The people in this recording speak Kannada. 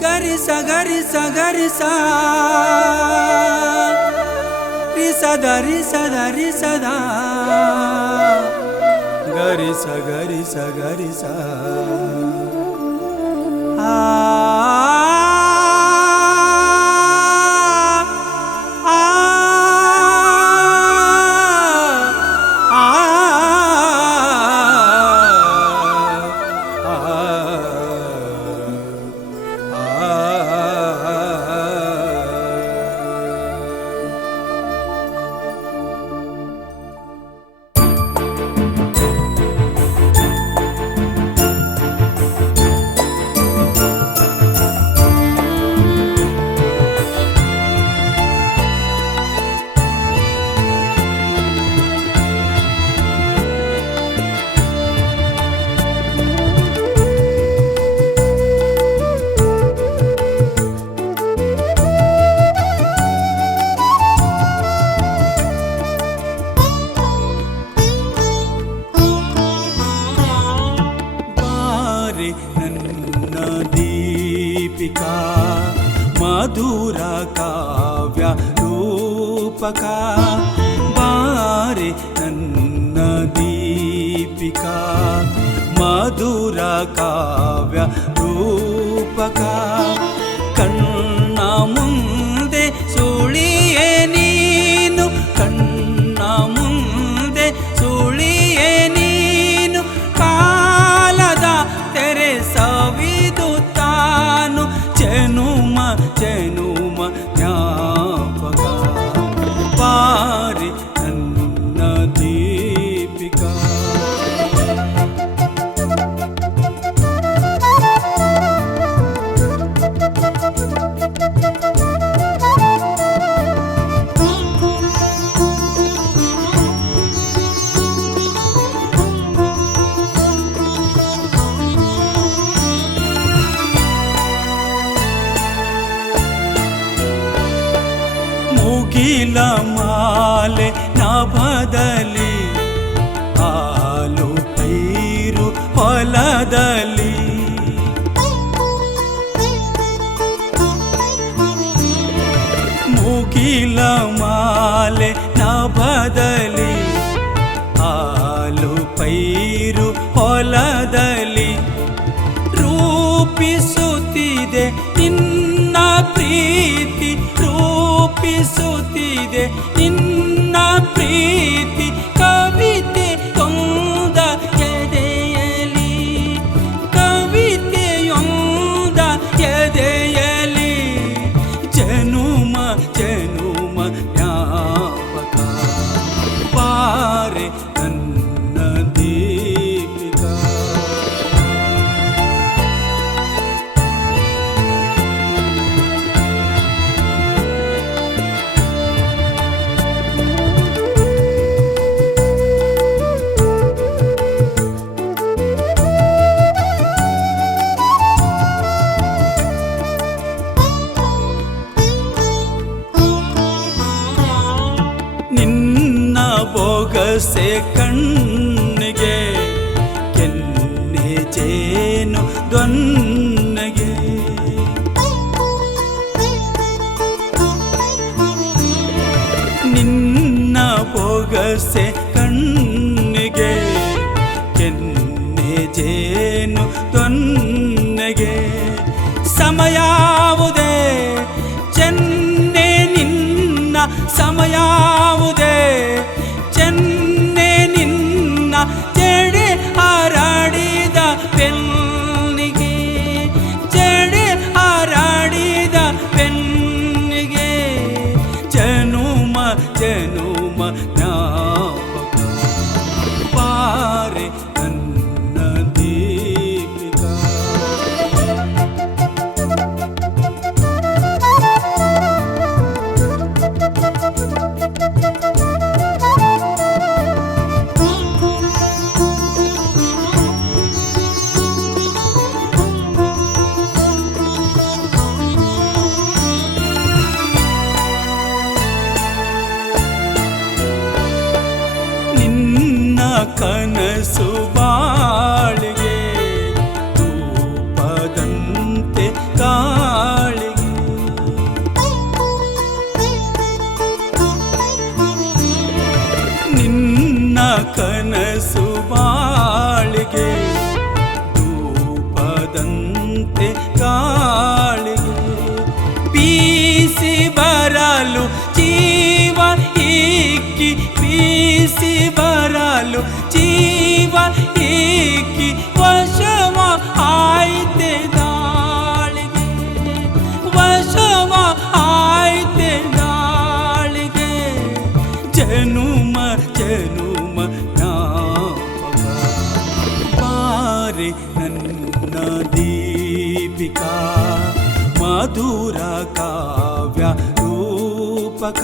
ಗರಿಸ ಗರಿಸ ಗರಿಸ. ರಿಸದ ರಿಸದ ರಿಸದ. ಗರಿಸ ಗರಿಸ ಗರಿಸ. ಆ. ರೂಪಕ ಬಾರೆ ನನ್ನ ದೀಪಿಕಾ, ಮಧುರ ಕಾವ್ಯ ರೂಪಕ. ಕಣ್ಣ ಮುಂದೆ ಸುಳಿಯೇ ನೀನು, ಕಣ್ಣ ಮುಂದೆ ಸುಳಿಯೇ ನೀನು, ಕಾಲದ ತೆರೆ ಸವಿದು ತಾನು, ಚೆನುಮ ಜನುಮ ಮುಗಿಲ ಮಾಲೆ ನಭದಲ್ಲಿ ಹಾಲು ಪೈರು ಹೊಲದಲ್ಲಿ. ಮುಗಿಲ ಮಾಲೆ ನಭದಲ್ಲಿ ಹಾಲು ಪೈರು ಹೊಲದಲ್ಲಿ. ರೂಪಿಸುತ್ತಿದೆ ನಿನ್ನ ಪ್ರೀತಿ ರೂಪಿಸುತ್ತಿದೆ ನಿನ್ನ ಪ್ರೀತಿ ಬೊಗಸೆ ಕಣ್ಣಿಗೆ ಕೆನ್ನೆ ಜೇನು ದೊನ್ನಗೆ. ನಿನ್ನ ಬೊಗಸೆ ಕಣ್ಣಿಗೆ ಕನಸು ಬಾಳಿಗೆ ತೂಪದಂತೆ ಕಾಳಿಗೆ. ನಿನ್ನ ಕನಸು ಜೀವ ಇಕ್ಕಿ ವಶವ ಆಯ್ತೆ ದಾಳಿಗೆ ವಶವ ಆಯ್ತೆ ದಾಳಿಗೆ ಜನುಮ ಜನುಮ ಜ್ಞಾಪಕ ಬಾರೆ ನನ್ನ ದೀಪಿಕಾ ಮಧುರ ಕಾವ್ಯ ರೂಪಕ